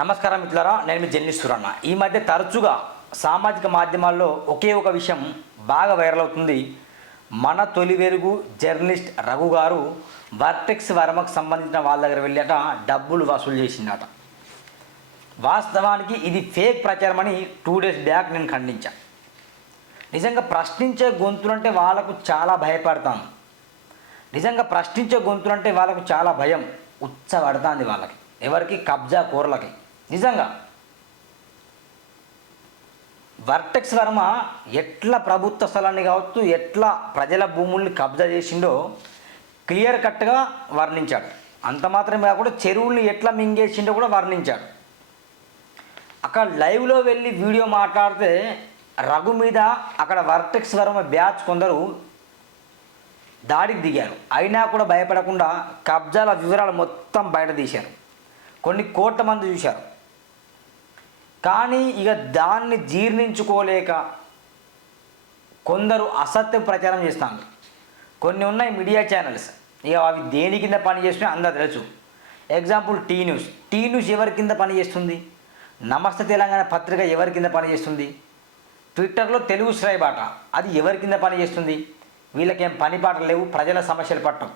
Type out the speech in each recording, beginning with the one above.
నమస్కారం మిత్రులారా నేను మీ జర్నలిస్ట్ సురన్న. ఈ మధ్య తరచుగా సామాజిక మాధ్యమాల్లో ఒకే ఒక విషయం బాగా వైరల్ అవుతుంది. మన తొలి వెలుగు జర్నలిస్ట్ రఘు గారు వర్టెక్స్ వర్మకు సంబంధించిన వాళ్ళ దగ్గర వెళ్ళాట డబ్బులు వసూలు చేసిందట. వాస్తవానికి ఇది ఫేక్ ప్రచారం అని టూ డేస్ బ్యాక్ నేను ఖండించాను నిజంగా ప్రశ్నించే గొంతులంటే వాళ్ళకు చాలా భయపడతాను నిజంగా ప్రశ్నించే గొంతులంటే వాళ్ళకు చాలా భయం ఉచ్చబడతాంది వాళ్ళకి. ఎవరికి? కబ్జా కూరలకి. నిజంగా. వర్టెక్స్ వర్మ ఎట్లా ప్రభుత్వ స్థలాన్ని కావచ్చు ఎట్లా ప్రజల భూముల్ని కబ్జా చేసిండో క్లియర్ కట్గా వర్ణించాడు. అంత మాత్రమే కాకుండా చెరువుల్ని ఎట్లా మింగేసిండో కూడా వర్ణించాడు. అక్కడ లైవ్లో వెళ్ళి వీడియో మాట్లాడితే రఘు మీద అక్కడ వర్టెక్స్ వర్మ బ్యాచ్ కొందరు దాడికి దిగారు. అయినా కూడా భయపడకుండా కబ్జాల వివరాలు మొత్తం బయట తీశారు. కొన్ని కోట్ల మంది చూశారు. కానీ ఇక దాన్ని జీర్ణించుకోలేక కొందరు అసత్య ప్రచారం చేస్తాను కొన్ని ఉన్నాయి మీడియా ఛానల్స్. ఇక అవి దేని కింద పని చేస్తున్నాయి అందరూ తెలుసు. Example T News T News ఎవరి కింద పని చేస్తుంది? నమస్తే తెలంగాణ పత్రిక ఎవరి కింద పని చేస్తుంది? ట్విట్టర్లో తెలుగు శ్రై అది ఎవరి కింద పని చేస్తుంది? వీళ్ళకేం పని పాటలు లేవు ప్రజల సమస్యలు పట్టం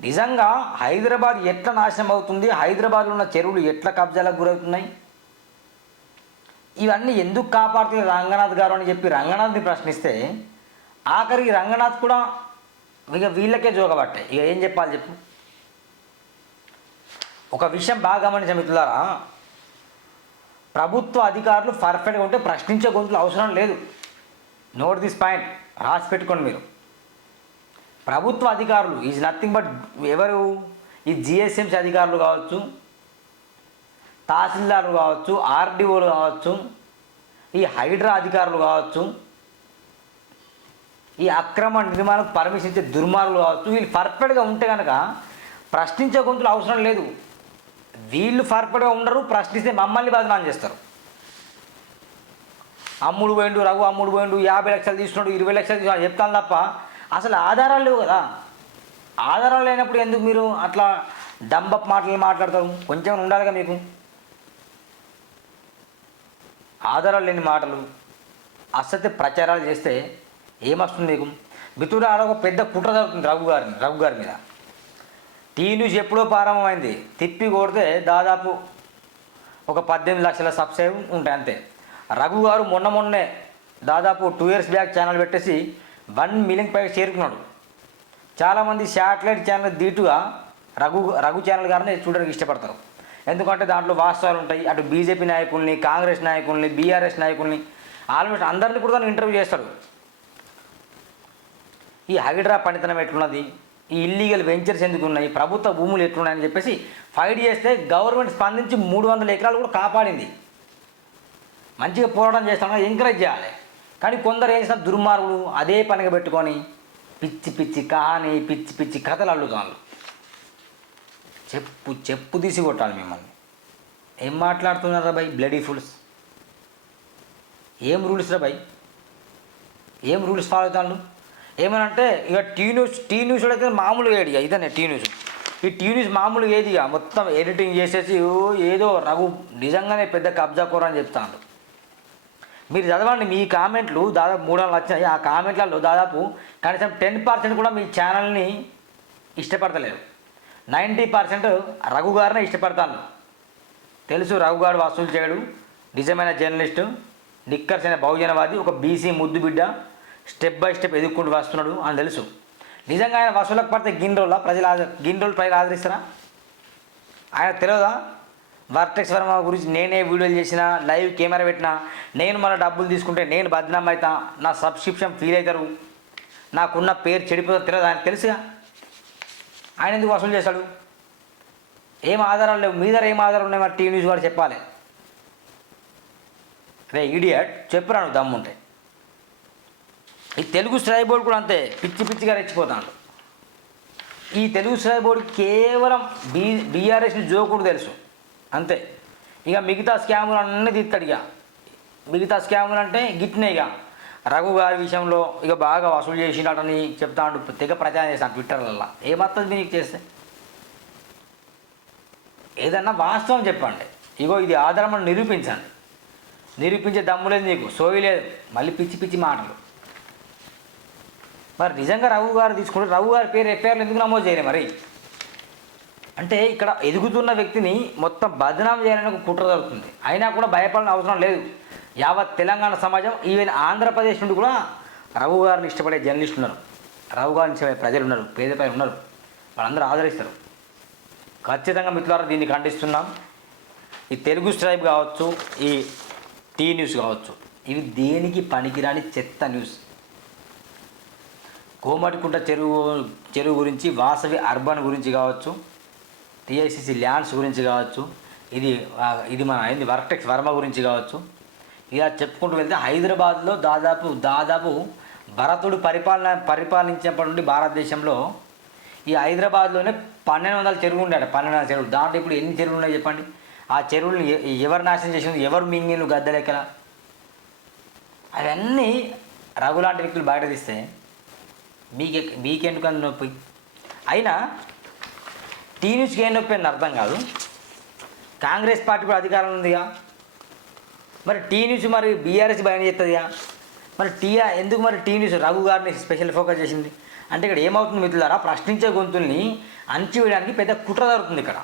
నిజంగా హైదరాబాద్ ఎట్లా నాశనం అవుతుంది? హైదరాబాద్లో ఉన్న చెరువులు ఎట్లా కబ్జాలకు గురవుతున్నాయి? ఇవన్నీ ఎందుకు కాపాడుతుంది రంగనాథ్ గారు అని చెప్పి రంగనాథ్ని ప్రశ్నిస్తే ఆఖరికి రంగనాథ్ కూడా ఇక వీళ్ళకే జోగబట్టాయి ఇక ఏం చెప్పాలి చెప్పు? ఒక విషయం బాగా గమనించ మిత్రులారా. ప్రభుత్వ అధికారులు పర్ఫెక్ట్గా ఉంటే ప్రశ్నించే గొంతులు అవసరం లేదు. Note this point. రాసి పెట్టుకోండి మీరు. ప్రభుత్వ అధికారులు ఈజ్ నథింగ్ బట్ ఎవరు? ఈ జిఎస్ఎంసీ అధికారులు కావచ్చు తహసీల్దార్లు కావచ్చు ఆర్డీఓలు కావచ్చు ఈ హైడ్రా అధికారులు కావచ్చు ఈ అక్రమ నిర్మాణం పర్మిషన్ ఇచ్చే దుర్మార్గులు కావచ్చు వీళ్ళు పర్ఫెక్ట్గా ఉంటే కనుక ప్రశ్నించే గొంతులు అవసరం లేదు. వీళ్ళు పర్ఫెక్ట్గా ఉండరు ప్రశ్నిస్తే మమ్మల్ని బదనాం చేస్తారు. అమ్ముడు పోయిండు రఘు అమ్ముడు పోయిండు యాభై లక్షలు తీసుకున్నాడు ఇరవై లక్షలు తీసుకున్నాడు చెప్తాను తప్ప అసలు ఆధారాలు లేవు కదా. ఆధారాలు లేనప్పుడు ఎందుకు మీరు అట్లా డంబప్ మాటలు మాట్లాడతారు? కొంచెం ఉండాలిగా మీకు. ఆధారాలు లేని మాటలు అసత్య ప్రచారాలు చేస్తే ఏమొస్తుంది మీకు? మిత్రుడు ఒక పెద్ద కుట్ర జరుగుతుంది రఘు గారిని రఘు గారి మీద. టీ న్యూస్ ఎప్పుడో ప్రారంభమైంది. తిప్పి కొడితే దాదాపు ఒక పద్దెనిమిది లక్షల సబ్స్క్రైబ్ ఉంటాయి అంతే. రఘు గారు మొన్న మొన్నే దాదాపు టూ ఇయర్స్ బ్యాక్ ఛానల్ పెట్టేసి వన్ మిలియన్ పైకి చేరుకున్నాడు. చాలామంది శాటిలైట్ ఛానల్ దీటుగా రఘు రఘు ఛానల్ గారిని చూడడానికి ఇష్టపడతారు. ఎందుకంటే దాంట్లో వాస్తవాలు ఉంటాయి. అటు బీజేపీ నాయకుల్ని కాంగ్రెస్ నాయకుల్ని బీఆర్ఎస్ నాయకుల్ని ఆల్మోస్ట్ అందరిని కూడా తను ఇంటర్వ్యూ చేస్తాడు ఈ హైడ్రా పనితనం ఎట్లున్నది? ఈ ఇల్లీగల్ వెంచర్స్ ఎందుకు ఉన్నాయి ప్రభుత్వ భూములు ఎట్లున్నాయని చెప్పేసి ఫైట్ చేస్తే గవర్నమెంట్ స్పందించి మూడు వందల ఎకరాలు కూడా కాపాడింది. మంచిగా పోరాటం చేస్తామని ఎంకరేజ్ చేయాలి. కానీ కొందరు ఏం చేస్తారు? దుర్మార్గులు అదే పనిగా పెట్టుకొని పిచ్చి పిచ్చి కహాని పిచ్చి పిచ్చి కథలు అల్లుతాను చెప్పు చెప్పు తీసి కొట్టాలి మిమ్మల్ని. ఏం మాట్లాడుతున్నారా బై బ్లడీ ఫుల్స్ ఏం రూల్స్ రా బై ఏం రూల్స్ ఫాలో అవుతాను ఏమనంటే ఇక టీ న్యూస్ టీ న్యూస్ అయితే మామూలుగా ఏడు ఇక ఇదనే టీ న్యూస్ ఈ టీ న్యూస్ మామూలుగా ఏది ఇక మొత్తం ఎడిటింగ్ చేసేసి ఓ ఏదో రఘు నిజంగానే పెద్ద కబ్జా కూర అని చెప్తాను మీరు చదవండి మీ కామెంట్లు దాదాపు మూడు వందలు వచ్చినాయి ఆ కామెంట్లలో దాదాపు కనీసం టెన్ పర్సెంట్ కూడా మీ ఛానల్ని ఇష్టపడతలేరు. నైంటీ పర్సెంట్ రఘుగారినే ఇష్టపడతాను. తెలుసు రఘుగారు వసూలు చేయడు. నిజమైన జర్నలిస్టు నిక్కర్సిన బహుజనవాది ఒక బీసీ ముద్దు బిడ్డ స్టెప్ బై స్టెప్ ఎదుర్కొంటూ వస్తున్నాడు అని తెలుసు. నిజంగా ఆయన వసూలకు పడితే గిన్నెల ప్రజలు ఆద- గిన్నెలు ప్రజలు ఆదరిస్తారా? ఆయన తెలియదా? వర్టెక్స్ వర్మ గురించి నేనే వీడియోలు చేసినా లైవ్ కెమెరా పెట్టినా నేను మన డబ్బులు తీసుకుంటే నేను బద్నాం అవుతా నా సబ్స్క్రిప్షన్ ఫీల్ అవుతారు. నాకున్న పేరు చెడిపోతుందో తెలియదు? ఆయన తెలుసుగా? ఆయన ఎందుకు వసూలు చేశాడు? ఏం ఆధారాలు లేవు. మీ దగ్గర ఏం ఆధారాలు ఉన్నాయి? మరి టీవీ న్యూస్ కూడా చెప్పాలి. రే ఈడియట్ చెప్పురా నువ్వు దమ్ముంటే. ఈ తెలుగు స్ట్రై బోర్డు కూడా అంతే. పిచ్చి పిచ్చిగా రెచ్చిపోతాడు. ఈ తెలుగు స్ట్రై బోర్డు కేవలం బీ బీఆర్ఎస్ జోకుడు తెలుసు. అంతే. ఇక మిగతా స్కాములు అన్నీ తీస్తాడు ఇక. మిగతా స్కాములు అంటే గిట్నే ఇక. రఘు గారి విషయంలో ఇక బాగా వసూలు చేసినాడని చెప్తాడు తెగ ప్రచారం చేస్తాను ట్విట్టర్లలో ఏమవుతుంది మీకు చేస్తే? ఏదన్నా వాస్తవం చెప్పండి. ఇగో ఇది ఆధారం నిరూపించండి. నిరూపించే దమ్ము లేదు నీకు సోయి లేదు. మళ్ళీ పిచ్చి పిచ్చి మాటలు. మరి నిజంగా రఘు గారు తీసుకుంటే రఘు గారి పేరు ఎఫ్ఐఆర్లు ఎందుకు నమోదు చేయలే మరి? అంటే ఇక్కడ ఎదుగుతున్న వ్యక్తిని మొత్తం బదనాం చేయాలని కుట్ర జరుగుతుంది. అయినా కూడా భయపడాల్సిన అవసరం లేదు. యావత్ తెలంగాణ సమాజం ఈవెన్ ఆంధ్రప్రదేశ్ నుండి కూడా రఘు గారిని ఇష్టపడే జర్నలిస్టులు ఉన్నారు. రఘు గారిని ఇష్టపడే ప్రజలు ఉన్నారు పేద ఉన్నారు. వాళ్ళందరూ ఆదరిస్తారు. ఖచ్చితంగా మిత్రులారా దీన్ని ఖండిస్తున్నాం. ఈ తెలుగు స్ట్రైప్ కావచ్చు ఈ టీ న్యూస్ కావచ్చు ఇవి దేనికి పనికిరాని చెత్త న్యూస్. కోమటికుంట చెరువు చెరువు గురించి వాసవి అర్బన్ గురించి కావచ్చు టిఐసిసి ల్యాండ్స్ గురించి కావచ్చు ఇది ఇది మన ఏంది వర్టెక్స్ వర్మ గురించి కావచ్చు ఇలా చెప్పుకుంటూ వెళ్తే హైదరాబాద్లో దాదాపు దాదాపు భరతుడు పరిపాలన పరిపాలించినప్పటి నుండి భారతదేశంలో ఈ హైదరాబాద్లోనే పన్నెండు వందల చెరువులు ఉండాలి పన్నెండు వందల చెరువులు. దాంట్లో ఇప్పుడు ఎన్ని చెరువులు ఉన్నాయి చెప్పండి. ఆ చెరువులను ఎవరు నాశనం చేసింది ఎవరు మింగిలు గద్దెలెక్కల? అవన్నీ రఘులాంటి వ్యక్తులు బయట తీస్తే మీకే మీకెందుకు నొప్పి? అయినా టీ న్యూస్కి ఏం నొప్పి అని అర్థం కాదు. కాంగ్రెస్ పార్టీ కూడా అధికారంలో ఉందిగా. మరి టీ న్యూస్ మరి బీఆర్ఎస్ బయట చేస్తుందిగా మరి టీఆర్ ఎందుకు మరి టీ న్యూస్? రఘు గారిని స్పెషల్ ఫోకస్ చేసింది. అంటే ఇక్కడ ఏమవుతుంది మిత్రులారా? ప్రశ్నించే గొంతుల్ని అణచివేయడానికి పెద్ద కుట్ర జరుగుతుంది ఇక్కడ.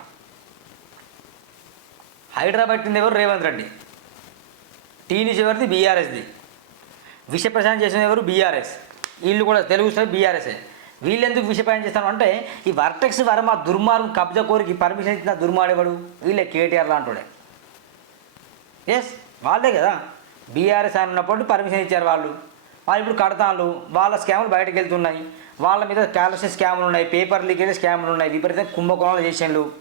హైదరాబాద్ పట్టింది ఎవరు? రేవంత్ రెడ్డి. టీ న్యూస్ ఎవరిది? బీఆర్ఎస్ది. విష ప్రచారం చేసిన ఎవరు? బీఆర్ఎస్. వీళ్ళు కూడా తెలుగు సార్ బీఆర్ఎస్ఏ వీళ్ళు ఎందుకు విష ప్రయాణం చేస్తారు అంటే ఈ వర్టెక్స్ వర్మ దుర్మార్గం కబ్జా కోరికి పర్మిషన్ ఇచ్చిన దుర్మాడేవాడు వీళ్ళే కేటీఆర్ లాంటివాడే ఎస్ వాళ్ళే కదా. బీఆర్ఎస్ ఆయన ఉన్నప్పుడు పర్మిషన్ ఇచ్చారు వాళ్ళు. వాళ్ళు ఇప్పుడు కడతాళ్ళు వాళ్ళ స్కాములు బయటకు వెళ్తున్నాయి. వాళ్ళ మీద క్యాలసిన స్కాములు ఉన్నాయి. పేపర్ లీకేజ్ స్కాములు ఉన్నాయి. విపరీతంగా కుంభకోణాలు చేసేళ్ళు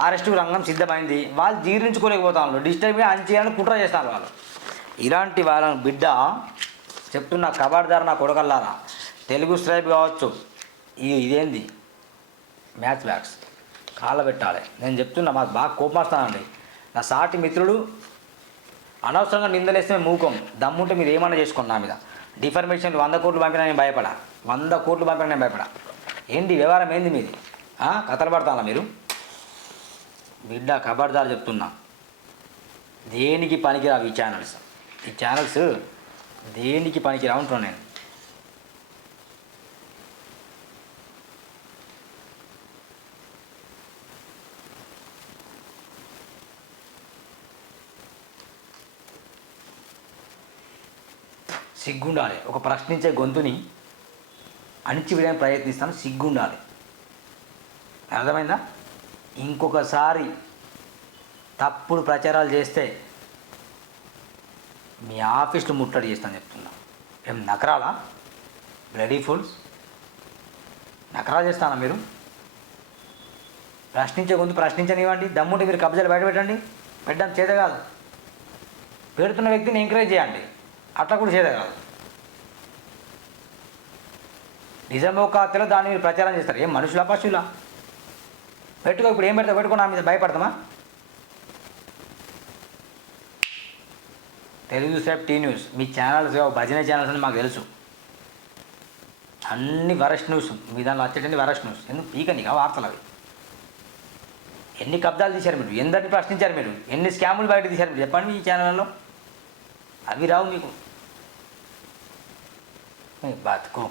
అరెస్టు రంగం సిద్ధమైంది. వాళ్ళు జీర్ణించుకోలేకపోతాను డిస్టర్బ్గా అంచేయాలని కుట్ర చేస్తారు వాళ్ళు. ఇలాంటి వాళ్ళ బిడ్డ చెప్తున్న కబాడ్దార్ నా కొడగల్లారా తెలుగు స్ట్రైప్ కావచ్చు. ఇది ఇదేంది? Match backs. కాళ్ళ పెట్టాలి. నేను చెప్తున్నా మాకు బాగా కోపం వస్తానండి నా సాటి మిత్రుడు అనవసరంగా నిందలేస్తే మూకం. దమ్ముంటే మీరు ఏమన్నా చేసుకోండి నా మీద. డిఫర్మేషన్ వంద కోట్లు పంపినా నేను భయపడా. వంద కోట్లు పంపినా నేను భయపడా. ఏంటి వ్యవహారం ఏంది మీది? కథలు పడతానా మీరు? బిడ్డ కబడ్దారు చెప్తున్నా. దేనికి పనికిరావు ఈ ఛానల్స్ ఈ ఛానల్స్ దేనికి పనికిరావు అంటున్నాను నేను. సిగ్గుండాలి. ఒక ప్రశ్నించే గొంతుని అణిచివేయడానికి ప్రయత్నిస్తాను సిగ్గుండాలి. అర్థమైందా? ఇంకొకసారి తప్పుడు ప్రచారాలు చేస్తే మీ ఆఫీస్లో ముట్టడి చేస్తాను చెప్తున్నా. ఏం నకరాలా? Bloody fulls? నకరాలు చేస్తానా మీరు? ప్రశ్నించే గొంతు ప్రశ్నించనివ్వండి. దమ్ముంటే మీరు కబ్జాలు బయట పెట్టండి పెట్టడం చేత కాదు. పెడుతున్న వ్యక్తిని ఎంకరేజ్ చేయండి. అట్లా కూడా చేత కాదు నిజమో కాతలో దాన్ని మీరు ప్రచారం చేస్తారు. ఏం మనుషులా పశువులా? పెట్టుకో ఇప్పుడు ఏం పెడతా పెట్టుకో నా మీద భయపడతామా? Telugu safe T News. మీ ఛానల్స్ భజన ఛానల్స్ అని మాకు తెలుసు. అన్ని వరస్ట్ న్యూస్. మీ దాంట్లో వచ్చేటన్ని వరస్ట్ న్యూస్. ఎందుకు? పీకనిగా వార్తలు అవి. ఎన్ని కబ్జాలు తీశారు మీరు? ఎందరిని ప్రశ్నించారు మీరు? ఎన్ని స్కాములు బయట తీశారు మీరు? చెప్పండి మీ ఛానల్లో అవి రావు మీకు. మీ బతుకు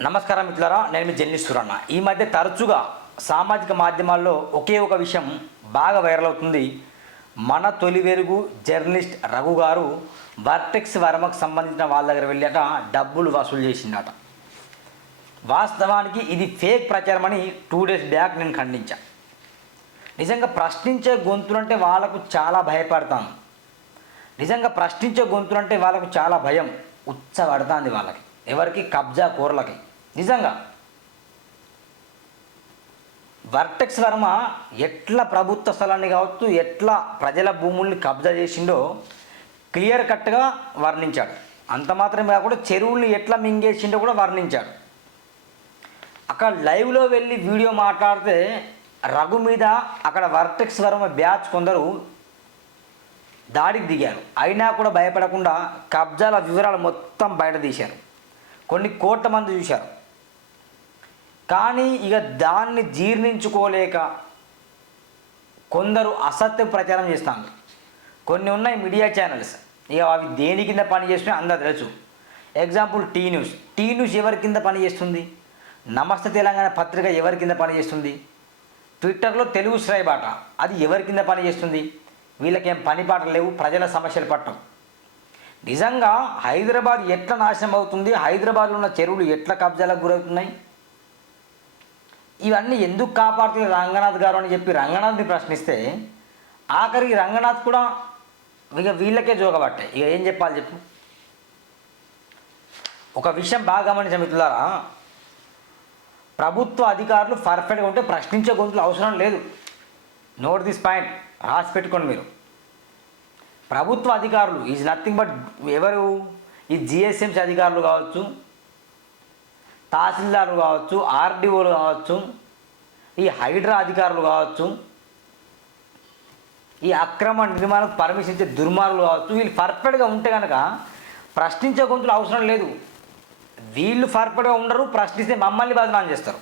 నమస్కారం మిత్రులారా నేను మీ జర్నీ ఈ మధ్య తరచుగా సామాజిక మాధ్యమాల్లో ఒకే ఒక విషయం బాగా వైరల్ అవుతుంది. మన తొలి వెలుగు జర్నలిస్ట్ రఘు గారు వర్టెక్స్ వర్మకు సంబంధించిన వాళ్ళ దగ్గర వెళ్ళాట డబ్బులు వసూలు చేసిందట వాస్తవానికి ఇది ఫేక్ ప్రచారం అని టూ డేస్ బ్యాక్ నేను ఖండించా. నిజంగా ప్రశ్నించే గొంతులంటే వాళ్ళకు చాలా భయపడతాను. నిజంగా ప్రశ్నించే గొంతులంటే వాళ్ళకు చాలా భయం ఉచ్చబడుతుంది వాళ్ళకి. ఎవరికి? కబ్జా కూరలకి. నిజంగా. వర్టెక్స్ వర్మ ఎట్లా ప్రభుత్వ స్థలాన్ని కావచ్చు ఎట్లా ప్రజల భూముల్ని కబ్జా చేసిండో క్లియర్ కట్గా వర్ణించాడు. అంత మాత్రమే కాకుండా చెరువుల్ని ఎట్లా మింగేసిండో కూడా వర్ణించాడు. అక్కడ లైవ్లో వెళ్ళి వీడియో మాట్లాడితే రఘు మీద అక్కడ వర్టెక్స్ వర్మ బ్యాచ్ కొందరు దాడికి దిగారు. అయినా కూడా భయపడకుండా కబ్జాల వివరాలు మొత్తం బయట తీశారు. కొన్ని కోట్ల మంది చూశారు కానీ ఇక దాన్ని జీర్ణించుకోలేక కొందరు అసత్య ప్రచారం చేస్తాను కొన్ని ఉన్నాయి మీడియా ఛానల్స్. ఇక అవి దేని కింద పని చేస్తున్నాయి అందరూ తెలుసు. Example T News. T News ఎవరి కింద పని చేస్తుంది? నమస్తే తెలంగాణ పత్రిక ఎవరి కింద పని చేస్తుంది? ట్విట్టర్లో తెలుగు శ్రైబాట అది ఎవరి కింద పని చేస్తుంది? వీళ్ళకేం పని పాటలు లేవు? ప్రజల సమస్యలు పట్టం. నిజంగా హైదరాబాద్ ఎట్లా నాశనం అవుతుంది? హైదరాబాద్లో ఉన్న చెరువులు ఎట్లా కబ్జాలకు గురవుతున్నాయి? ఇవన్నీ ఎందుకు కాపాడుతుంది రంగనాథ్ గారు అని చెప్పి రంగనాథ్ని ప్రశ్నిస్తే ఆఖరికి రంగనాథ్ కూడా ఇక వీళ్ళకే జోగబట్టాయి. ఇక ఏం చెప్పాలి చెప్పు? ఒక విషయం బాగా గమనించే మిత్రులారా. ప్రభుత్వ అధికారులు పర్ఫెక్ట్గా ఉంటే ప్రశ్నించే గొంతులు అవసరం లేదు. నోట్ దిస్ పాయింట్ రాసి పెట్టుకోండి మీరు. ప్రభుత్వ అధికారులు ఈజ్ నథింగ్ బట్ ఎవరు? ఈ జిఎస్ఎంసీ అధికారులు కావచ్చు తహసీల్దారులు కావచ్చు ఆర్డీఓలు కావచ్చు ఈ హైడ్రా అధికారులు కావచ్చు ఈ అక్రమ నిర్మాణం పర్మిషన్ ఇచ్చే దుర్మార్గులు కావచ్చు వీళ్ళు పర్ఫెక్ట్గా ఉంటే కనుక ప్రశ్నించే గొంతులు అవసరం లేదు. వీళ్ళు పర్ఫెక్ట్గా ఉండరు ప్రశ్నిస్తే మమ్మల్ని బదనాం చేస్తారు.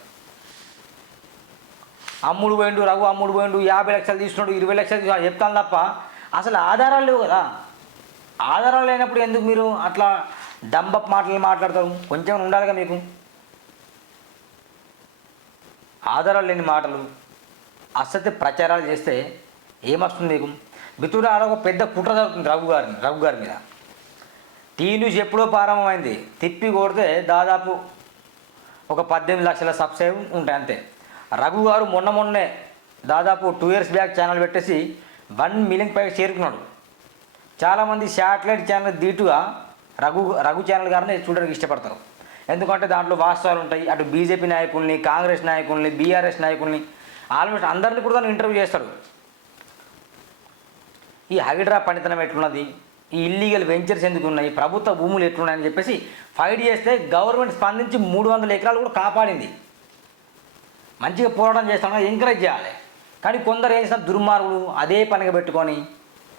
అమ్ముడు పోయిండు రఘు అమ్ముడు పోయిండు యాభై లక్షలు తీసుకున్నాడు ఇరవై లక్షలు తీసుకున్నాడు చెప్తాను తప్ప అసలు ఆధారాలు లేవు కదా. ఆధారాలు లేనప్పుడు ఎందుకు మీరు అట్లా డంబప్ మాటలు మాట్లాడతారు? కొంచెం ఉండాలిగా మీకు. ఆధారాలు లేని మాటలు అసత్య ప్రచారాలు చేస్తే ఏమొస్తుంది మీకు? మిత్రుడు ఆడ ఒక పెద్ద కుట్ర జరుగుతుంది రఘు గారిని రఘు గారి మీద. టీ న్యూస్ ఎప్పుడో ప్రారంభమైంది. తిప్పి కొడితే దాదాపు ఒక పద్దెనిమిది లక్షల సబ్స్క్రైబ్ ఉంటాయి అంతే. రఘు గారు మొన్న మొన్నే దాదాపు టూ ఇయర్స్ బ్యాక్ ఛానల్ పెట్టేసి వన్ మిలియన్ పైగా చేరుకున్నాడు చాలామంది శాటిలైట్ ఛానల్ దీటుగా రఘు రఘు ఛానల్ గారిని చూడడానికి ఇష్టపడతారు. ఎందుకంటే దాంట్లో వాస్తవాలు ఉంటాయి. అటు బీజేపీ నాయకుల్ని కాంగ్రెస్ నాయకుల్ని బీఆర్ఎస్ నాయకుల్ని ఆల్మోస్ట్ అందరిని కూడా దాన్ని ఇంటర్వ్యూ చేస్తాడు. ఈ హైడ్రా పనితనం ఎట్లున్నది? ఈ ఇల్లీగల్ వెంచర్స్ ఎందుకు ఉన్నాయి ప్రభుత్వ భూములు ఎట్లున్నాయని చెప్పేసి ఫైట్ చేస్తే గవర్నమెంట్ స్పందించి మూడు వందల ఎకరాలు కూడా కాపాడింది. మంచిగా పోరాటం చేస్తాం ఎంకరేజ్ చేయాలి. కానీ కొందరు ఏం చేస్తారు? దుర్మార్గులు అదే పనిగా పెట్టుకొని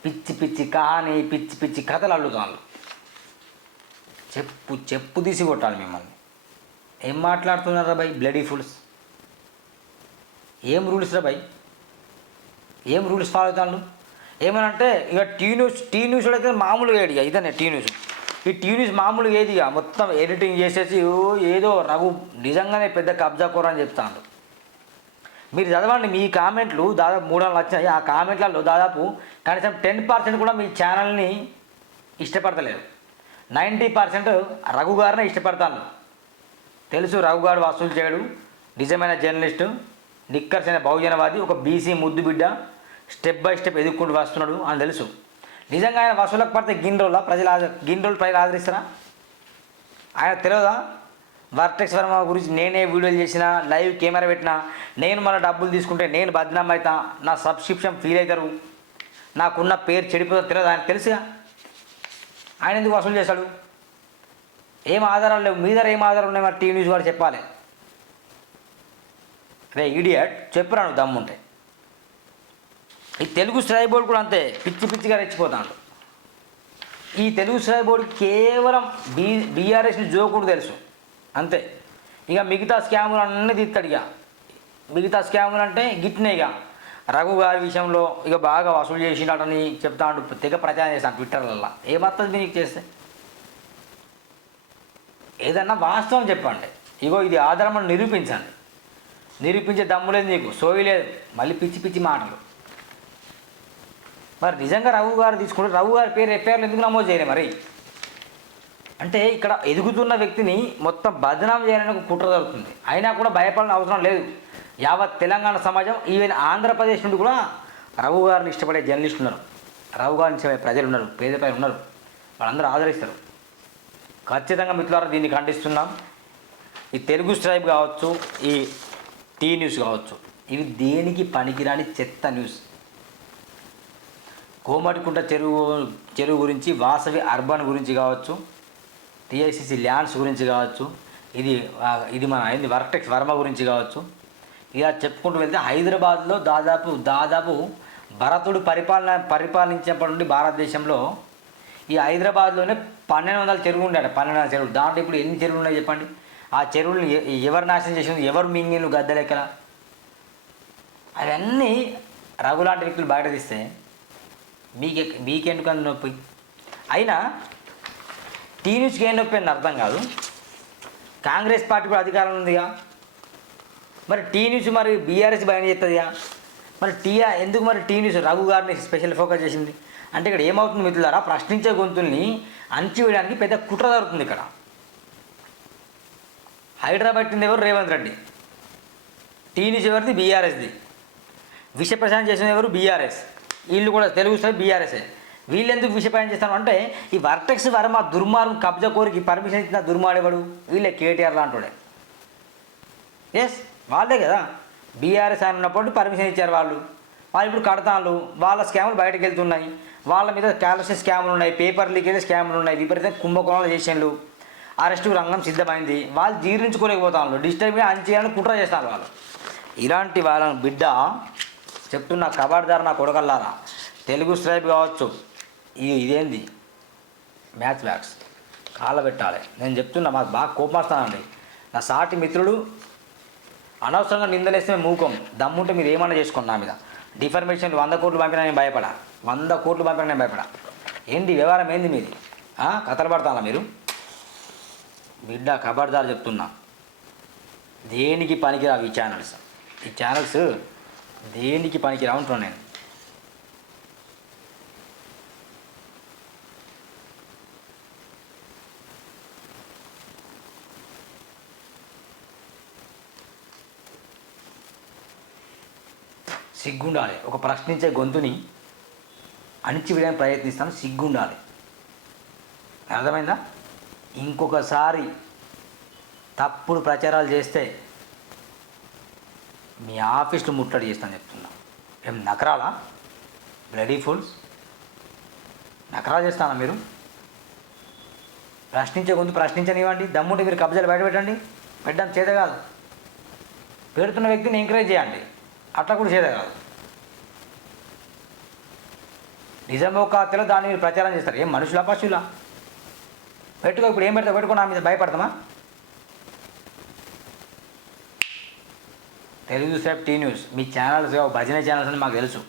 పిచ్చి పిచ్చి కహాని పిచ్చి పిచ్చి కథలు అల్లుతాను చెప్పు చెప్పు తీసి కొట్టాలి మిమ్మల్ని. ఏం మాట్లాడుతున్నారా బై బ్లడీ ఫుల్స్ ఏం రూల్స్ రా బై ఏం రూల్స్ ఫాలో అవుతాను ఏమనంటే ఇక టీ న్యూస్ టీ న్యూస్ అయితే మామూలుగా ఏడి ఇదనే టీ న్యూస్. ఈ టీ న్యూస్ మామూలుగా ఏది ఇక? మొత్తం ఎడిటింగ్ చేసేసి ఓ ఏదో రఘు నిజంగానే పెద్ద కబ్జా కూర అని చెప్తాను మీరు చదవండి మీ కామెంట్లు దాదాపు మూడు వందలు వచ్చినాయి ఆ కామెంట్లలో దాదాపు కనీసం టెన్ పర్సెంట్ కూడా మీ ఛానల్ని ఇష్టపడతలేరు నైంటీ పర్సెంట్ రఘు గారినే ఇష్టపడతాను. తెలుసు రఘు గారు వసూలు చేయడు. నిజమైన జర్నలిస్టు నిక్కర్స్ బహుజనవాది ఒక బీసీ ముద్దు బిడ్డ స్టెప్ బై స్టెప్ ఎదుర్కొంటూ వస్తున్నాడు అని తెలుసు. నిజంగా ఆయన వసూలకు పడితే గిన్ని రోజుల ప్రజలు ఆద గిన్ని రోజులు ప్రజలు ఆదరిస్తారా? ఆయన తెలియదా? వర్టెక్స్ వర్మ గురించి నేనే వీడియోలు చేసిన లైవ్ కెమెరా పెట్టినా నేను మన డబ్బులు తీసుకుంటే నేను బద్నాం అవుతా నా సబ్స్క్రిప్షన్ ఫీల్ అవుతారు నాకున్న పేరు చెడిపోతుందో తెలియదు ఆయన తెలుసుగా? ఆయన ఎందుకు వసూలు చేశాడు? ఏం ఆధారాలు లేవు మీ దగ్గర ఏం ఆధారాలు ఉన్నాయి మరి టీవీ న్యూస్ వాడు చెప్పాలి. రే ఈడియట్ చెప్పురా నువ్వు దమ్ముంటే. ఈ తెలుగు స్ట్రై బోర్డు కూడా అంతే పిచ్చి పిచ్చిగా రెచ్చిపోతాడు. ఈ తెలుగు స్ట్రై బోర్డు కేవలం బీ బీఆర్ఎస్ని జోకుడు తెలుసు. అంతే. ఇక మిగతా స్కాములు అన్నీ తీస్తాడు ఇక. మిగతా స్కాములు అంటే గిట్నే ఇక. రఘు గారి విషయంలో ఇక బాగా వసూలు చేసినాడని చెప్తాడు తెగ ప్రచారం చేస్తాను ట్విట్టర్లలో ఏమవుతుంది మీకు చేస్తే? ఏదన్నా వాస్తవం చెప్పండి. ఇగో ఇది ఆధారం నిరూపించండి. నిరూపించే దమ్ము లేదు నీకు సోయి లేదు. మళ్ళీ పిచ్చి పిచ్చి మాటలు. మరి నిజంగా రఘు గారు తీసుకుంటే రఘు గారి పేరు ఎఫ్ఐఆర్లు ఎందుకు నమోదు చేయలే మరి? అంటే ఇక్కడ ఎదుగుతున్న వ్యక్తిని మొత్తం బదనాం చేయాలని ఒక కుట్ర జరుగుతుంది. అయినా కూడా భయపడిన అవసరం లేదు. యావత్ తెలంగాణ సమాజం ఈవెన్ ఆంధ్రప్రదేశ్ నుండి కూడా రావు గారిని ఇష్టపడే జర్నలిస్టులు ఉన్నారు. రఘు గారిని ఇష్టపడే ప్రజలు ఉన్నారు పేద ఉన్నారు. వాళ్ళందరూ ఆదరిస్తారు. ఖచ్చితంగా మిత్రులారా దీన్ని ఖండిస్తున్నాం. ఈ తెలుగు స్ట్రైబ్ కావచ్చు ఈ టీ న్యూస్ కావచ్చు ఇవి దేనికి పనికిరాని చెత్త న్యూస్. కోమటికుంట చెరువు చెరువు గురించి వాసవి అర్బన్ గురించి కావచ్చు టిఐసిసి ల్యాండ్స్ గురించి కావచ్చు ఇది ఇది మన అయింది వర్టెక్స్ వర్మ గురించి కావచ్చు ఇలా చెప్పుకుంటూ వెళ్తే హైదరాబాద్లో దాదాపు దాదాపు భరతుడు పరిపాలన పరిపాలించినప్పటి నుండి భారతదేశంలో ఈ హైదరాబాద్లోనే పన్నెండు వందల చెరువులు ఉండే పన్నెండు వందల చెరువులు. దాంట్లో ఇప్పుడు ఎన్ని చెరువులు ఉన్నాయి చెప్పండి? ఆ చెరువులు ఎవరు నాశనం చేసింది ఎవరు మింగిలు గద్దెలెక్కల అవన్నీ రఘులాంటి వ్యక్తులు బయట తీస్తే మీకే మీకెందుకు నొప్పి? అయినా టీ న్యూస్కి ఏం నొప్పి అని అర్థం కాదు. కాంగ్రెస్ పార్టీ కూడా అధికారంలో ఉందిగా. మరి టీ న్యూస్ మరి బీఆర్ఎస్ బయట చేస్తుందిగా. మరి టీఆ ఎందుకు మరి టీ న్యూస్ రఘు గారిని స్పెషల్ ఫోకస్ చేసింది? అంటే ఇక్కడ ఏమవుతుంది మిత్రులారా ప్రశ్నించే గొంతుల్ని అణచివేయడానికి పెద్ద కుట్ర జరుగుతుంది ఇక్కడ. హైదరాబాద్ ఎవరు రేవంత్ రెడ్డి? టీ న్యూస్ ఎవరిది? బీఆర్ఎస్ది. విష ప్రచారం చేసిన ఎవరు? బీఆర్ఎస్. వీళ్ళు కూడా తెలుగు సార్ బీఆర్ఎస్ఏ. వీళ్ళెందుకు విషపాయం చేస్తాను అంటే ఈ వర్టెక్స్ వర్మ దుర్మార్గం కబ్జా కోరికి పర్మిషన్ ఇచ్చిన దుర్మాడేవాడు వీళ్ళే కేటీఆర్ లాంటివాడే ఎస్ వాళ్ళే కదా. బీఆర్ఎస్ అని ఉన్నప్పుడు పర్మిషన్ ఇచ్చారు వాళ్ళు. వాళ్ళు ఇప్పుడు కడతాళ్ళు వాళ్ళ స్కాములు బయటకు వెళ్తున్నాయి. వాళ్ళ మీద క్యాలసీ స్కాములు ఉన్నాయి. పేపర్ లీకేజ్ స్కాములు ఉన్నాయి. విపరీతంగా కుంభకోణాలు చేసేళ్ళు అరెస్టుకు రంగం సిద్ధమైంది. వాళ్ళు జీర్ణించుకోలేకపోతాను డిజిటల్ అంచేయాలని కుట్ర చేస్తారు వాళ్ళు. ఇలాంటి వాళ్ళని బిడ్డ చెప్తున్న కబాడ్దారు నా కొడగల్లారా తెలుగు స్ట్రైబ్ కావచ్చు. ఇది ఇదేంది? మ్యాచ్ బ్యాగ్స్ కాళ్ళ పెట్టాలి. నేను చెప్తున్నా మాకు బాగా కోపమాస్తానండి. నా సాటి మిత్రుడు అనవసరంగా నిందలేస్తే మూకం. దమ్ముంటే మీరు ఏమన్నా చేసుకోండి నా మీద. డిఫర్మేషన్ వంద కోట్లు పంపినా నేను భయపడా. వంద కోట్లు పంపినా నేను భయపడా. ఏంటి వ్యవహారం ఏంది మీది? కథలు పడతానా మీరు? బిడ్డ కబర్దారు చెప్తున్నా. దేనికి పనికిరావు ఈ ఛానల్స్ ఈ ఛానల్స్ దేనికి పనికిరావు అంటున్నాను నేను. సిగ్గుండాలి. ఒక ప్రశ్నించే గొంతుని అణిచివేయడానికి ప్రయత్నిస్తాను సిగ్గుండాలి. అర్థమైందా? ఇంకొకసారి తప్పుడు ప్రచారాలు చేస్తే మీ ఆఫీస్లో ముట్టడి చేస్తాను చెప్తున్నా. ఏం నకరాలా? Bloody fulls? నకరాలు చేస్తానా మీరు? ప్రశ్నించే గొంతు ప్రశ్నించనివ్వండి. దమ్ముంటే మీరు కబ్జాలు బయట పెట్టండి పెట్టడం చేత కాదు. పెడుతున్న వ్యక్తిని ఎంకరేజ్ చేయండి. అట్లా కూడా చేయలేదు కాదు. నిజమో కాతలో దాన్ని మీరు ప్రచారం చేస్తారు. ఏం మనుషులా పశువులా? పెట్టుకో ఇప్పుడు ఏం పెడతా పెట్టుకో నా మీద భయపడతామా? Telugu safe T News. మీ ఛానల్స్ భజన ఛానల్స్ అని మాకు తెలుసు.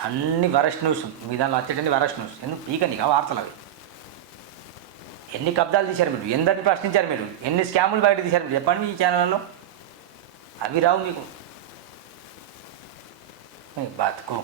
అన్ని వరస్ట్ న్యూస్. మీ దానిలో వచ్చేటన్ని వరస్ట్ న్యూస్. ఎందుకు? పీకనిగా వార్తలు అవి. ఎన్ని కబ్జాలు తీశారు మీరు? ఎందరిని ప్రశ్నించారు మీరు? ఎన్ని స్కాములు బయట తీశారు మీరు? చెప్పండి మీ ఛానల్లో అవి రావు మీకు. మీ బతుకు